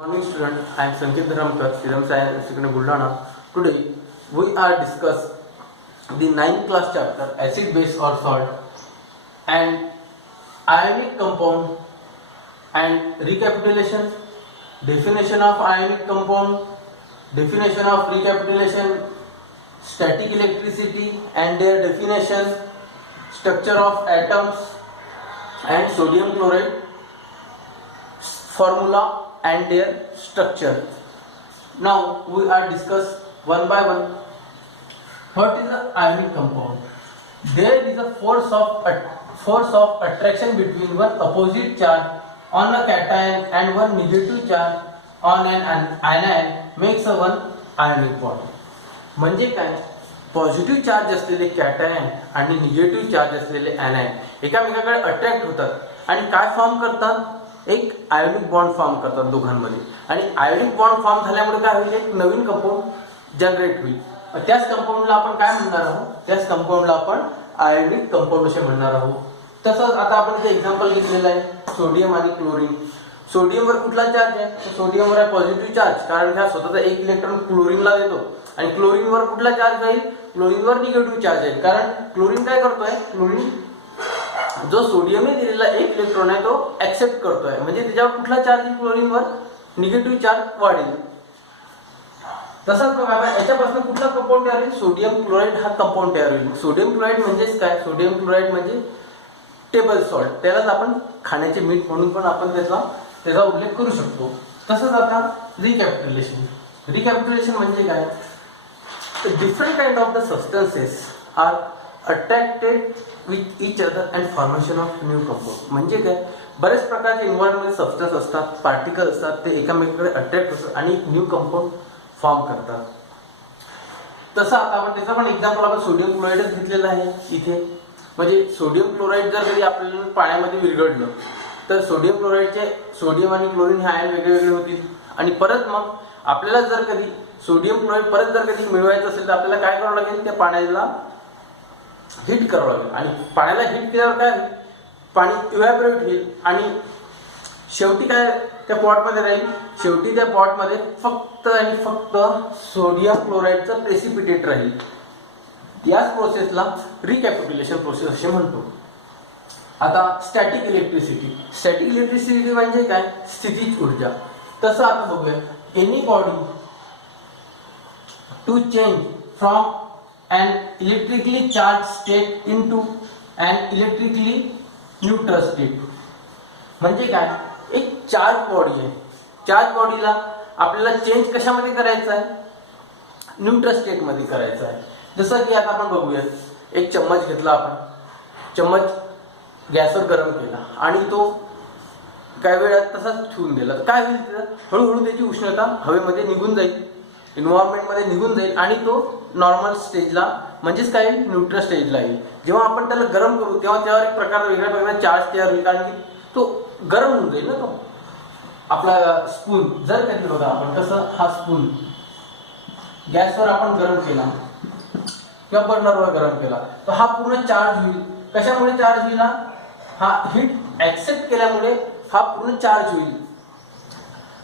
Morning student, I am Sanket Dharamkar, Serum Science Institute Buldana. Today we are discuss the 9th class chapter acid, base or salt and ionic compound and recapitulation, definition of ionic compound, definition of recapitulation, static electricity and their definition, structure of atoms and sodium chloride formula and their structure. Now we are discuss one by one. What is the ionic compound? There is a force of attraction between one opposite charge on a cation and one negative charge on an anion makes a one ionic bond. म्हणजे काय? Positive charge असलेले cation आणि negative charge असलेले anion एकामेकाकडे attract होतात आणि काय form करतात? एक आयोनिक बॉन्ड फॉर्म करतात दोघांमध्ये आणि आयोनिक बॉन्ड फॉर्म झाल्यामुळे काय होईल? एक नवीन कंपाऊंड जनरेट होईल. त्याच कंपाऊंडला आपण काय म्हणणार आहोत? त्याच कंपाऊंडला आपण आयोनिक कंपाऊंड असे म्हणणार आहोत. तसंच आता आपण ते एक्झाम्पल घेतलेलं आहे सोडियम आणि क्लोरीन. सोडियमवर कुठला चार्ज आहे? तर सोडियमवर आहे पॉझिटिव्ह चार्ज, कारण हा स्वतःचा एक इलेक्ट्रॉन क्लोरीनला देतो. आणि क्लोरीनवर कुठला चार्ज राहील? क्लोरीनवर निगेटिव्ह चार्ज आहे, कारण क्लोरीन काय करतोय? क्लोरीन जो सोडियमने दिलेला एक इलेक्ट्रॉन आहे तो ऍक्सेप्ट करतोय, म्हणजे त्याच्यावर कुठला चार्ज आहे? क्लोरीनवर निगेटिव्ह चार्ज वाढेल. तसंच बघा याच्यापासून कुठला कंपाऊंड तयार होईल? सोडियम क्लोराईड हा कंपाऊंड तयार होईल. सोडियम क्लोराईड म्हणजेच काय? सोडियम क्लोराईड म्हणजे टेबल सॉल्ट, त्यालाच आपण खाण्याचे मीठ म्हणून पण आपण त्याचा उल्लेख करू शकतो. तसंच आता रिकॅपिट्युलेशन म्हणजे काय? Different kind of the substances are attracted with each other and formation of new compound. म्हणजे काय? बरेच प्रकारचे इन्व्हायरमेंटमध्ये सबस्टन्स असतात, पार्टिकल असतात, ते एकामेकाकडे अट्रॅक्ट होतात आणि एक न्यू कंपाऊंड फॉर्म करतात. तसं आता आपण त्याचा पण एक्झाम्पल आपण सोडियम क्लोराईडच घेतलेला आहे इथे. म्हणजे सोडियम क्लोराईड जर कधी आपल्याला पाण्यामध्ये विरघळलं तर सोडियम क्लोराईडचे सोडियम आणि क्लोरीन हे आयन वेगळे होतील आणि परत मग आपल्याला जर कधी सोडियम क्लोराईड परत जर कधी मिळवायचं असेल तर आपल्याला काय करावं लागेल? त्या पाण्याला हीट करावं लागेल आणि पाण्याला हीट केल्यावर काय होईल? पाणी इव्हॅपोरेट होईल आणि शेवटी काय त्या पॉटमध्ये राहील? शेवटी त्या पॉटमध्ये फक्त आणि फक्त सोडियम क्लोराईडचं प्रेसिपिटेट राहील. याच प्रोसेसला रिकॅपिट्युलेशन प्रोसेस असे म्हणतो. आता स्टॅटिक इलेक्ट्रिसिटी म्हणजे काय? स्थितीज ऊर्जा. तसं आता बघूया, anybody to change from an electrically charged state into an electrically neutral state. म्हणजे काय? एक चार्ज बॉडी आहे, चार्ज बॉडीला आपल्याला चेंज कशामध्ये करायचं आहे? न्यूट्रल स्टेट मध्ये करायचं आहे. जसं की आता आपण बघूया, एक चम्मच घेतला आपण, चम्मच गॅसवर गरम केला आणि तो काही वेळात तसाच ठेवून दिला तर काय होईल? हळूहळू त्याची उष्णता हवेमध्ये निघून जाईल, एन्व्हायरमेंटमध्ये निघून जाईल आणि तो नॉर्मल स्टेजला म्हणजेच काय न्यूट्रल स्टेजला येईल. जेव्हा आपण त्याला गरम करू तेव्हा त्यावर एक प्रकार वेगळ्या प्रकारचा चार्ज तयार होईल, कारण की तो गरम होऊन जाईल ना. तो आपला स्पून जर कधी बघा आपण कसं, हा स्पून गॅसवर आपण गरम केला किंवा बर्नरवर गरम केला तर हा पूर्ण चार्ज होईल. कशामुळे चार्ज होईल? हा हीट ऍक्सेप्ट केल्यामुळे हा पूर्ण चार्ज होईल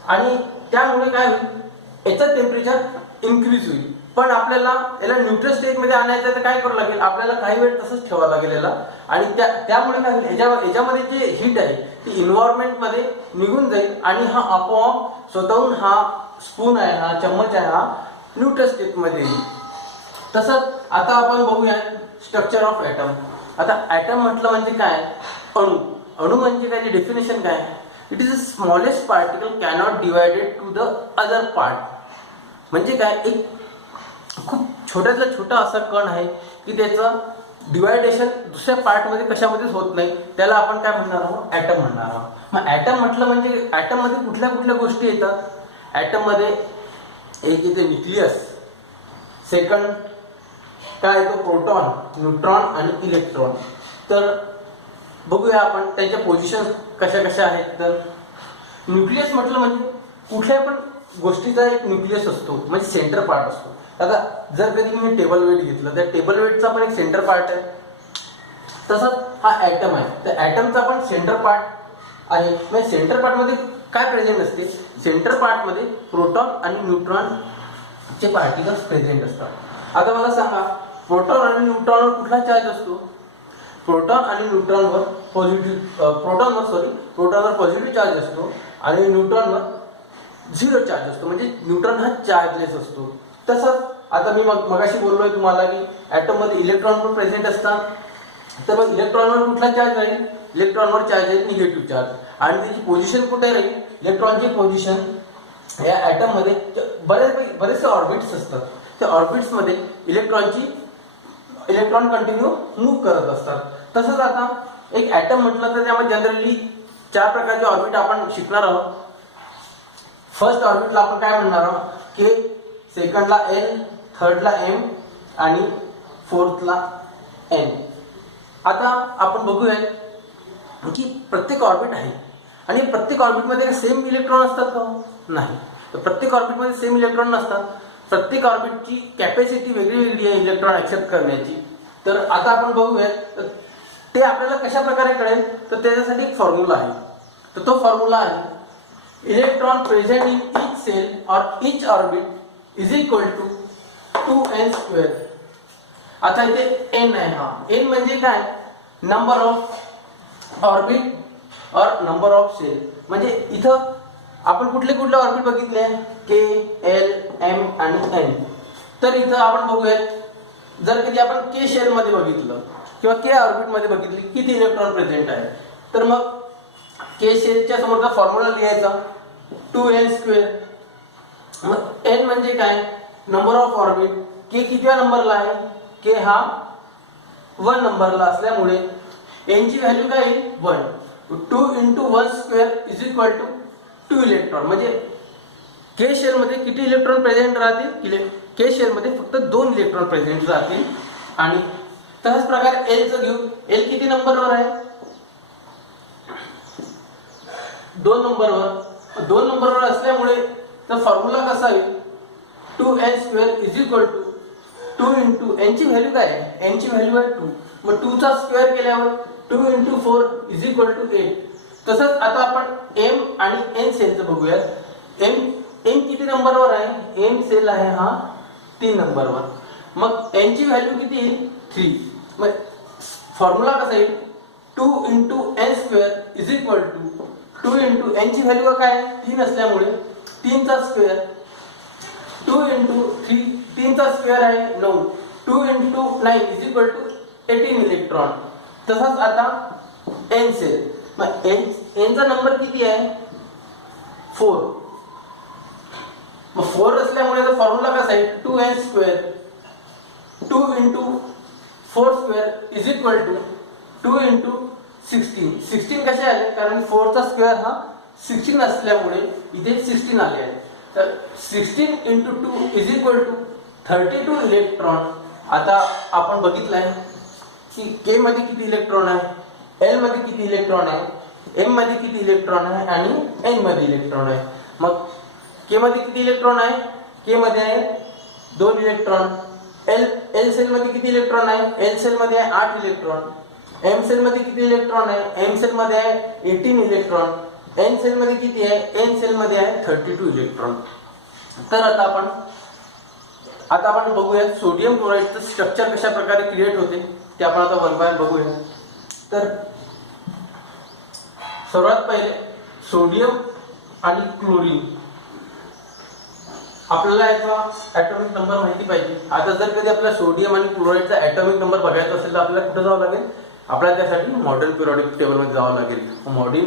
आणि त्यामुळे काय होईल? याचं टेम्परेचर इन्क्रीज होईल. पण आपल्याला याला न्यूट्रल स्टेट मध्ये आणायचं तर काय करावं लागेल? आपल्याला काही वेळ तसंच ठेवावं लागेल याला आणि त्यामुळे काय होईल? याच्यामध्ये जे हीट आहे ती इन्व्हायरमेंट मध्ये निघून जाईल आणि हा आपोआप स्वतःहून हा स्पून आहे, हा चम्मच आहे, हा न्यूट्रल स्टेट मध्ये येईल. तसंच आता आपण बघूया स्ट्रक्चर ऑफ ॲटम. आता ॲटम म्हटलं म्हणजे काय? अणू. अणू म्हणजे काय? डेफिनेशन काय? It is a smallest particle cannot divided to the other part. म्हणजे काय? एक खूप छोट्यातला छोटा असा कण आहे की त्याचं डिवायडेशन दुसऱ्या पार्टमध्ये कशामध्येच होत नाही, त्याला आपण काय म्हणणार आहोत? ॲटम म्हणणार आहोत. मग ॲटम म्हटलं म्हणजे ॲटम मध्ये कुठल्या कुठल्या गोष्टी येतात? ॲटम मध्ये एक येते न्यूक्लियस, सेकंड काय येतो? प्रोटॉन, न्यूट्रॉन आणि इलेक्ट्रॉन. तर बघूया आपण त्यांच्या पोझिशन कशा कशा आहेत. तर न्यूक्लियस म्हटलं म्हणजे कुठल्या पण गोष्टीचा एक न्यूक्लियस असतो, म्हणजे सेंटर पार्ट असतो. आता जर कधी मी टेबल वेट घेतलं तर टेबल वेटचा पण एक सेंटर पार्ट आहे. तसंच हा ॲटम आहे, तर ॲटमचा पण सेंटर पार्ट आहे. म्हणजे सेंटर पार्ट मध्ये काय प्रेझेंट असते, सेंटर पार्टमध्ये प्रोटॉन आणि न्यूट्रॉनचे पार्टिकल्स प्रेझेंट असतात. आता मला सांगा, प्रोटॉन आणि न्यूट्रॉनवर कुठला चार्ज असतो? प्रोटॉन आणि न्यूट्रॉनवर प्रोटॉनवर पॉझिटिव्ह चार्ज असतो आणि न्यूट्रॉनवर झिरो चार्ज असतो, म्हणजे न्यूट्रॉन हा चार्जलेस असतो. तसंच आता मी मगाशी बोललोय तुम्हाला की ॲटम मध्ये इलेक्ट्रॉन पण प्रेझेंट असतात. तर मग इलेक्ट्रॉनवर कुठला चार्ज राहील? इलेक्ट्रॉनवर चार्ज आहे निगेटिव्ह चार्ज. आणि त्याची पोझिशन कुठे राहील? इलेक्ट्रॉनची पोझिशन या ॲटम मध्ये बरेचसे ऑर्बिट्स असतात. त्या ऑर्बिट्स मध्ये इलेक्ट्रॉन कंटिन्यू मूव्ह करत असतात. तसंच आता एक ॲटम म्हटलं तर त्यामध्ये जनरली 4 प्रकारचे ऑर्बिट आपण शिकणार आहोत. फर्स्ट ऑर्बिटला आपण काय म्हणणार आहोत? के, सेकंडला एल, थर्डला एम आणि फोर्थला एन. आता आपण बघूयात की प्रत्येक ऑर्बिट आहे आणि प्रत्येक ऑर्बिटमध्ये सेम इलेक्ट्रॉन असतात का? नाही. तर प्रत्येक ऑर्बिटमध्ये सेम इलेक्ट्रॉन नसतात. प्रत्येक ऑर्बिटची कॅपॅसिटी वेगळी वेगळी आहे इलेक्ट्रॉन ऍक्सेप्ट करण्याची. तर आता आपण बघूयात ते आपल्याला कशा प्रकारे कळेल. तर त्याच्यासाठी एक फॉर्म्युला आहे. तर तो फॉर्म्युला आहे, electron present in each shell or each orbit is equal to 2n². आता इथे n आहे. हा n म्हणजे काय? Number of orbit or number of shell. म्हणजे इथं आपण कुठले कुठले ऑर्बिट बघितले? के, एल, एम आणि एन. तर इथं आपण बघूयात, जर कधी आपण के शेल मध्ये बघितलं किंवा के ऑर्बिट मध्ये बघितली किती इलेक्ट्रॉन प्रेझेंट आहे, तर मग के शेलच्या समोरचा फॉर्म्युला लिहायचा 2n². मग n म्हणजे काय? Number of orbit. के कितव्या नंबरला आहे? के हा 1 नंबरला असल्यामुळे n ची व्हॅल्यू काय येईल? 1. 2 × 1² इज इक्वल टू 2 इलेक्ट्रॉन. म्हणजे के शेल मध्ये किती इलेक्ट्रॉन प्रेझेंट राहतील? के शेल मध्ये फक्त 2 इलेक्ट्रॉन प्रेझेंट राहतील. आणि तशाच प्रकारे एल चं घेऊ. एल किती नंबरवर आहे? 2 नंबरवर. 2 नंबरवर असल्यामुळे तर फॉर्म्युला कसा येईल? 2n² is equal to 2 × n ची व्हॅल्यू काय आहे? n ची व्हॅल्यू आहे 2. मग 2 चा स्क्वेअर केल्यावर 2 × 4 इज इक्वल टू 8. तसंच आता आपण एम आणि एन सेलचं बघूयात. एम किती नंबरवर आहे? एम सेल आहे हा 3 नंबरवर. मग एन ची व्हॅल्यू किती येईल? 3. मग फॉर्म्युला कसा येईल? 2 × n² is equal to 2 × n ची व्हॅल्यू काय आहे? 3 असल्यामुळे 3 चा स्क्वेअर. 2 × 3, 3 चा स्क्वेअर आहे 9. 2 × 9 इज इक्वल टू 18 इलेक्ट्रॉन. तसंच आता एन सेल. मग एन चा नंबर किती आहे? 4. मग 4 असल्यामुळे फॉर्म्युला कसा आहे? 2n². 2 × 4² is equal to 2 × 16. 16 कसे आले? कारण 4 चा स्क्वेअर हा 16 असल्यामुळे इथे 16 आले आहे. तर 16 × 2 इज इक्वल टू 32 इलेक्ट्रॉन. आता आपण बघितलंय की के मध्ये किती इलेक्ट्रॉन आहे, एल मध्ये किती इलेक्ट्रॉन आहे, एम मध्ये किती इलेक्ट्रॉन आहे आणि एन मध्ये इलेक्ट्रॉन आहे. मग के मध्ये किती इलेक्ट्रॉन आहे? के मध्ये आहे 2 इलेक्ट्रॉन. एल सेल मध्ये किती इलेक्ट्रॉन आहे? एल सेल मध्ये आहे 8 इलेक्ट्रॉन. एम सेल मध्ये किती इलेक्ट्रॉन आहे? एम सेल मध्ये आहे 18 इलेक्ट्रॉन. एन सेल मध्ये किती आहे? एन सेल मध्ये आहे 32 इलेक्ट्रॉन. तर आता आपण बघूया सोडियम क्लोराईडचं स्ट्रक्चर कशा प्रकारे क्रिएट होते ते आपण आता वन बाय बघूया. तर सर्वात पहिले सोडियम आणि क्लोरीन, आपल्याला याचा ऍटॉमिक नंबर माहिती पाहिजे. आता जर कधी आपल्याला सोडियम आणि क्लोराईडचा ऍटॉमिक नंबर बघायचा असेल तर आपल्याला कुठे जावं लागेल? आपल्याला त्यासाठी मॉडर्न पिरियॉडिक टेबल मध्ये जावं लागेल. मॉडर्न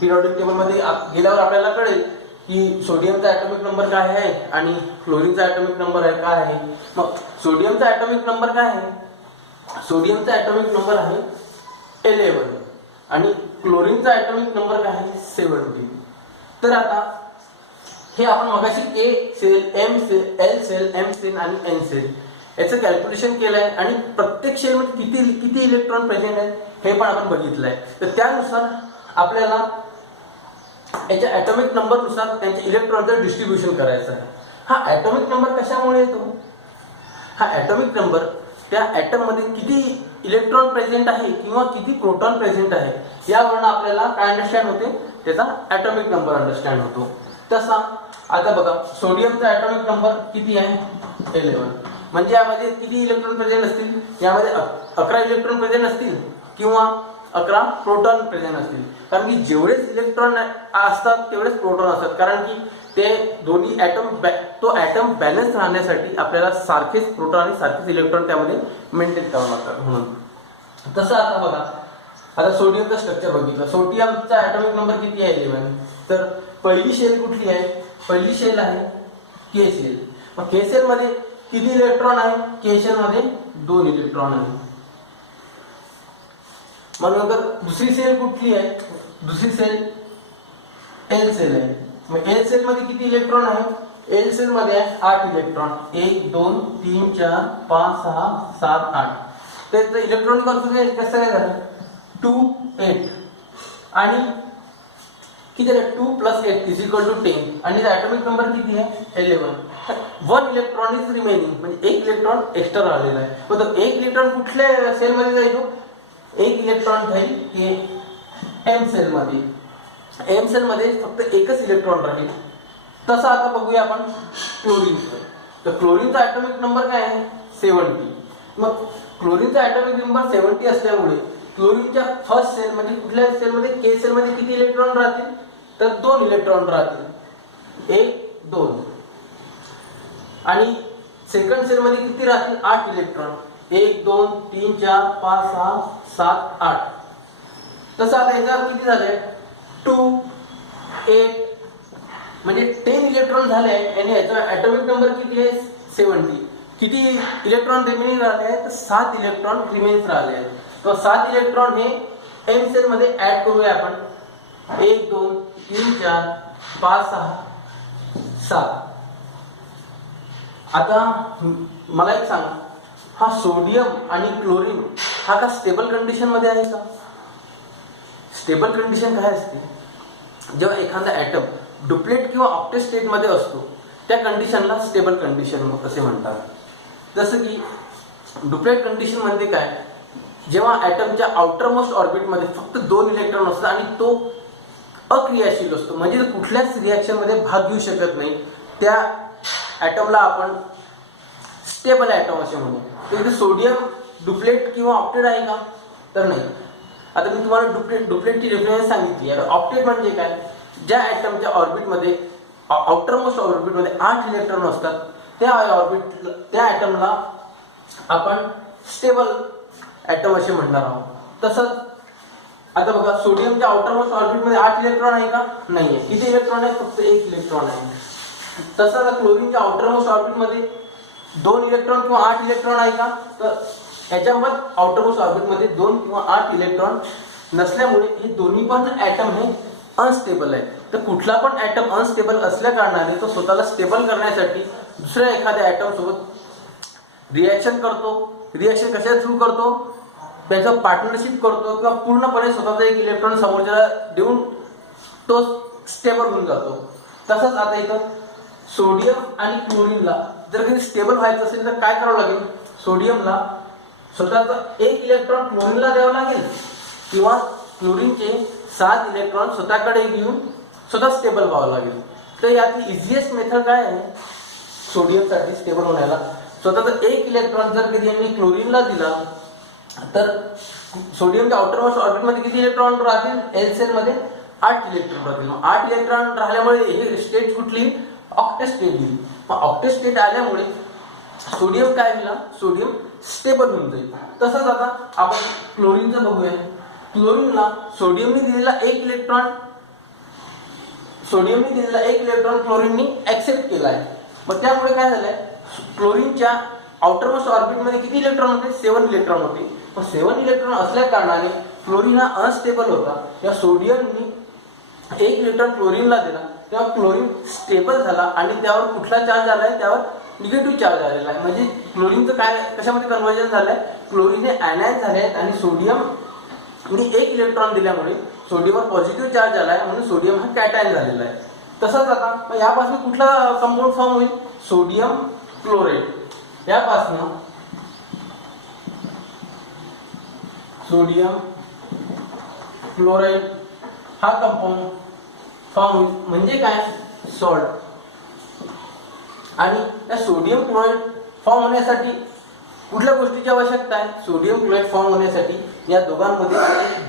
पिरियॉडिक टेबल मध्ये गेल्यावर आपल्याला कळेल की सोडियमचा ॲटॉमिक नंबर काय आहे आणि क्लोरीनचा ॲटॉमिक नंबर आहे काय आहे. मग सोडियमचा ॲटॉमिक नंबर काय आहे? सोडियमचा ॲटॉमिक नंबर आहे 11 आणि क्लोरीनचा ॲटॉमिक नंबर काय आहे? 17. तर आता हे आपण मगाशी A shell, M shell, L shell, M shell आणि एन सेल याचं कॅल्क्युलेशन केलंय आणि प्रत्येक सेल मध्ये किती इलेक्ट्रॉन प्रेझेंट आहेत हे पण आपण बघितलंय. तर त्यानुसार आपल्याला याच्या ॲटॉमिक नंबर नुसार त्यांच्या इलेक्ट्रॉनचं डिस्ट्रीब्युशन करायचं आहे. हा ॲटॉमिक नंबर कशामुळे येतो? हा ॲटॉमिक नंबर त्या ॲटम मध्ये किती इलेक्ट्रॉन प्रेझेंट आहे किंवा किती प्रोटॉन प्रेझेंट आहे यावरून आपल्याला काय अंडरस्टँड होते त्याचा ॲटॉमिक नंबर अंडरस्टँड होतो. तसा आता बघा सोडियमचा ॲटॉमिक नंबर किती आहे 11. म्हणजे यामध्ये किती इलेक्ट्रॉन प्रेझेंट असतील, यामध्ये 11 इलेक्ट्रॉन प्रेझेंट असतील किंवा 11 प्रोटॉन प्रेझेंट असतील. कारण की जेवढेच इलेक्ट्रॉन असतात तेवढेच प्रोटॉन असतात. कारण की ते दोन्ही तो ॲटम बॅलन्स राहण्यासाठी आपल्याला सारखेच प्रोटॉन आणि सारखेच इलेक्ट्रॉन त्यामध्ये मेंटेन करावं लागतात. म्हणून तसं आता बघा, आता सोडियमचं स्ट्रक्चर बघितलं. सोडियमचा ॲटॉमिक नंबर किती आहे 11. तर पहिली शेल कुठली आहे, पहिली शेल आहे के शेल. मग के शेल मध्ये किती इलेक्ट्रॉन आहे, के शेल मध्ये 2 इलेक्ट्रॉन आहे. मग नंतर दुसरी सेल कुठली आहे, दुसरी सेल एल सेल आहे. मग एल सेल मध्ये किती इलेक्ट्रॉन आहे, एल सेल मध्ये आहे 8 इलेक्ट्रॉन. 1 2 3 4 5 6 7 8. त्याचं इलेक्ट्रॉनिक कॉन्फिगरेशन कसं काय झालं 2 8 आणि किती आहे 2 + 8 = 10. आणि ॲटॉमिक नंबर किती आहे 11. 1 इलेक्ट्रॉन इज रिमेनिंग, म्हणजे 1 इलेक्ट्रॉन एक्स्ट्रा राहिलेला आहे. मग तो 1 इलेक्ट्रॉन कुठल्या सेल मध्ये जाईल, 1 इलेक्ट्रॉन जाईल एम सेल मध्ये. एम सेल मध्ये फक्त एकच इलेक्ट्रॉन राहील. तसं आता बघूया आपण क्लोरीनचं. तर क्लोरीनचा ॲटॉमिक नंबर काय आहे 70. मग क्लोरीनचा ॲटॉमिक नंबर 70 असल्यामुळे क्लोरीनच्या फर्स्ट सेल म्हणजे कुठल्या सेलमध्ये के सेलमध्ये किती इलेक्ट्रॉन राहतील, तर 2 इलेक्ट्रॉन राहतील, 1 2. आणि सेकंड सेल मध्ये किती राहतील 8 इलेक्ट्रॉन, 1 2 3 4 5 6 7 8. तसं आता याच्यावर किती झाले 2 8 म्हणजे 10 इलेक्ट्रॉन झाले. आणि याचा ॲटॉमिक नंबर किती आहे 70. किती इलेक्ट्रॉन रिमेनिंग राहिले आहेत, तर 7 इलेक्ट्रॉन रिमेन्स राहिले आहेत. तर 7 इलेक्ट्रॉन हे एम सेल मध्ये ऍड करूया आपण. 1 2 3 4 5 6 7. आता मला एक सांगा, हा सोडियम आणि क्लोरीन हा का स्टेबल कंडिशन मध्ये आहे का. स्टेबल कंडिशन काय असते, जेव्हा एखादा ॲटम डुप्लेट किंवा ऑक्टेट स्टेट मध्ये असतो त्या कंडिशनला स्टेबल कंडिशन असे म्हणतात. जसं की डुप्लेट कंडिशन म्हणजे काय, जेव्हा ॲटमच्या आउटर मोस्ट ऑर्बिटमध्ये फक्त 2 इलेक्ट्रॉन असतात आणि तो अक्रियाशील असतो, म्हणजे तो कुठल्याच रिॲक्शन मध्ये भाग घेऊ शकत नाही, त्या ॲटमला आपण स्टेबल ॲटम असे म्हणू. तर इथे सोडियम डुप्लेट किंवा ऑक्टेट आहे का, तर नाही. आता मी तुम्हाला डुप्लेटची डेफिनेशन सांगितली. आता ऑक्टेट म्हणजे काय, ज्या ॲटमच्या ऑर्बिटमध्ये आउटर मोस्ट ऑर्बिटमध्ये 8 इलेक्ट्रॉन असतात त्या ॲटमला आपण स्टेबल ॲटम असे म्हणणार आहोत. तसंच आता बघा सोडियमच्या आउटर मोस्ट ऑर्बिटमध्ये 8 इलेक्ट्रॉन आहे का, नाहीये. किती इलेक्ट्रॉन आहे, फक्त 1 इलेक्ट्रॉन आहे. तसं क्लोरीनच्या आउटर मोस्ट ऑर्बिटमध्ये 2 इलेक्ट्रॉन किंवा 8 इलेक्ट्रॉन आहे का, तर याच्यामध्ये आउटर मोस्ट ऑर्बिटमध्ये 2 किंवा 8 इलेक्ट्रॉन नसल्यामुळे हे दोन्ही पण ॲटम हे अनस्टेबल आहे. तर कुठला पण ॲटम अनस्टेबल असल्या कारणाने तो स्वतःला स्टेबल करण्यासाठी दुसऱ्या एखाद्या ॲटम सोबत रिॲक्शन करतो. रिॲक्शन कशा थ्रू करतो, त्याचं पार्टनरशिप करतो किंवा पूर्णपणे स्वतःचा एक इलेक्ट्रॉन समोरच्याला देऊन तो स्टेबल होऊन जातो. तसंच आता इथं सोडियम आणि क्लोरीनला जर कधी स्टेबल व्हायचं असेल तर काय करावं लागेल, सोडियमला स्वतःचा 1 इलेक्ट्रॉन क्लोरीनला द्यावं लागेल किंवा क्लोरीनचे 7 इलेक्ट्रॉन स्वतःकडे घेऊन स्वतः स्टेबल व्हावं लागेल. तर यातली इझिएस्ट मेथड काय आहे सोडियमसाठी स्टेबल होण्याला, स्वतःचा 1 इलेक्ट्रॉन जर कधी यांनी क्लोरीनला दिला तर सोडियमच्या आउटर मोस्ट ऑर्बिटमध्ये किती इलेक्ट्रॉन राहतील, एल सेल मध्ये 8 इलेक्ट्रॉन राहतील. 8 इलेक्ट्रॉन राहिल्यामुळे हे स्टेट कुठली ऑक्टेट स्टेट येईल. मग ऑक्टेट स्टेट आल्यामुळे सोडियम काय होईल, सोडियम स्टेबल होऊन जाईल. तसंच आता आपण क्लोरीनचं बघूया. क्लोरीनला सोडियमने दिलेला 1 इलेक्ट्रॉन क्लोरीनने ऍक्सेप्ट केला आहे. मग त्यामुळे काय झालंय, क्लोरीनच्या आउटर मोस्ट ऑर्बिटमध्ये किती इलेक्ट्रॉन होते, 7 इलेक्ट्रॉन होते. मग 7 इलेक्ट्रॉन असल्या कारणाने क्लोरीन हा अनस्टेबल होता. या सोडियमनी 1 इलेक्ट्रॉन क्लोरीनला दिला तेव्हा क्लोरीन स्टेबल झाला आणि त्यावर कुठला चार्ज आलाय, त्यावर निगेटिव्ह चार्ज आलेला आहे. म्हणजे क्लोरीनचं काय कशामध्ये कन्व्हर्जन झालंय, क्लोरीन हे ॲनायन झाले आहेत आणि सोडियम 1 इलेक्ट्रॉन दिल्यामुळे सोडियमवर पॉझिटिव्ह चार्ज आलाय, म्हणून सोडियम हा कॅटायन झालेला आहे. तसंच आता यापासून कुठला कंपाऊंड फॉर्म होईल, सोडियम क्लोराइड. यापासून सोडियम क्लोराइड हा कंपाऊंड फॉर्म होईल. म्हणजे काय, सॉल्ट. आणि या सोडियम क्लोराईड फॉर्म होण्यासाठी कुठल्या गोष्टीची आवश्यकता आहे, सोडियम क्लोराईड फॉर्म होण्यासाठी या दोघांमध्ये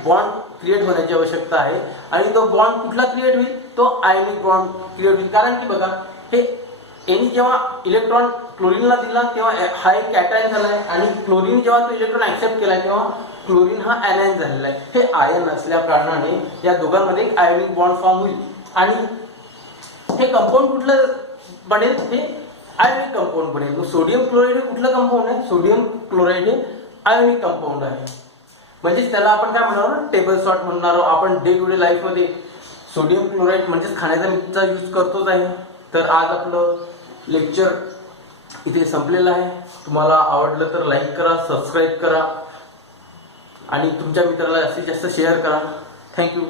बॉन्ड क्रिएट होण्याची आवश्यकता आहे. आणि तो बॉन्ड कुठला क्रिएट होईल, तो आयनिक बॉन्ड क्रिएट होईल. कारण की बघा, हे एनी जेव्हा इलेक्ट्रॉन क्लोरीनला दिला तेव्हा हा एक कॅटायन झाला आहे, आणि क्लोरीन जेव्हा तो इलेक्ट्रॉन ऍक्सेप्ट केला तेव्हा क्लोरीन हा ऍनायन झालेला आहे. हे आयन असल्या कारणाने या दोघांमध्ये एक आयोनिक बॉन्ड फॉर्म होईल. आणि हे कंपाऊंड कुठलं बनेल, हे आयोनिक कंपाऊंड बनेल. सोडियम क्लोराईड हे कुठलं कंपाऊंड आहे, सोडियम क्लोराईड हे आयोनिक कंपाऊंड आहे. म्हणजे त्याला आपण काय म्हणणार, टेबल सॉल्ट म्हणणार. आपण डे टू डे लाईफमध्ये सोडियम क्लोराईड म्हणजेच खाण्याच्या मीठचा यूज करतोच आहे. तर आज आपलं लेक्चर इथे संपलेलं आहे. तुम्हाला आवडलं तर लाईक करा, सबस्क्राईब करा आणि तुमच्या मित्राला जास्तीत जास्त शेअर करा. थँक्यू.